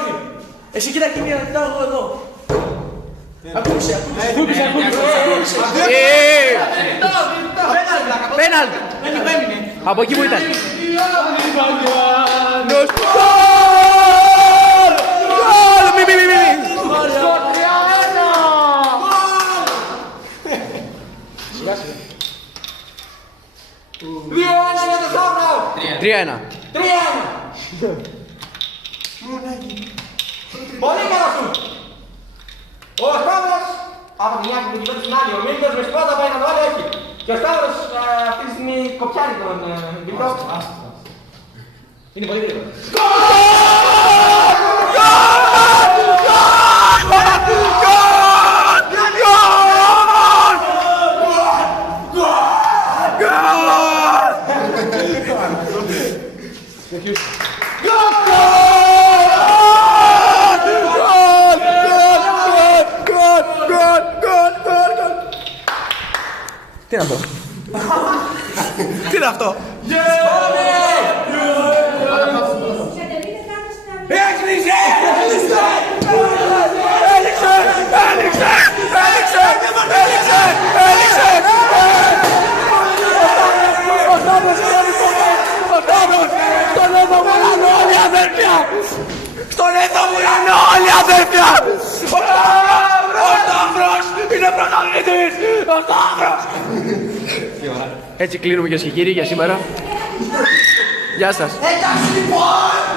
όχι. Εσύ κοίτα εκεί, κοιτάω εγώ εδώ. Ακούγεσαι. Πέναλτ. Από εκεί που ήταν. Τρία-ένα. Πολύ καλά σου! Ο Σταύρος από τη μια και την στην άλλη, ο Μίλτος με σπάτα πάει να το βάλει όχι. Και ο Σταύρος αυτή τη στιγμή κοπιάρει τον Βιλτό. Είναι πολύ γρήγορο. Τι είναι αυτό? Τι είναι αυτό? Στον έθο μου είναι όλοι αδέρφια! Ο Σταύρος είναι πρωταθλητής! Ο Σταύρος! Έτσι κλείνουμε κυρίες και κύριοι για σήμερα. Γεια σας! Εντάξει λοιπόν!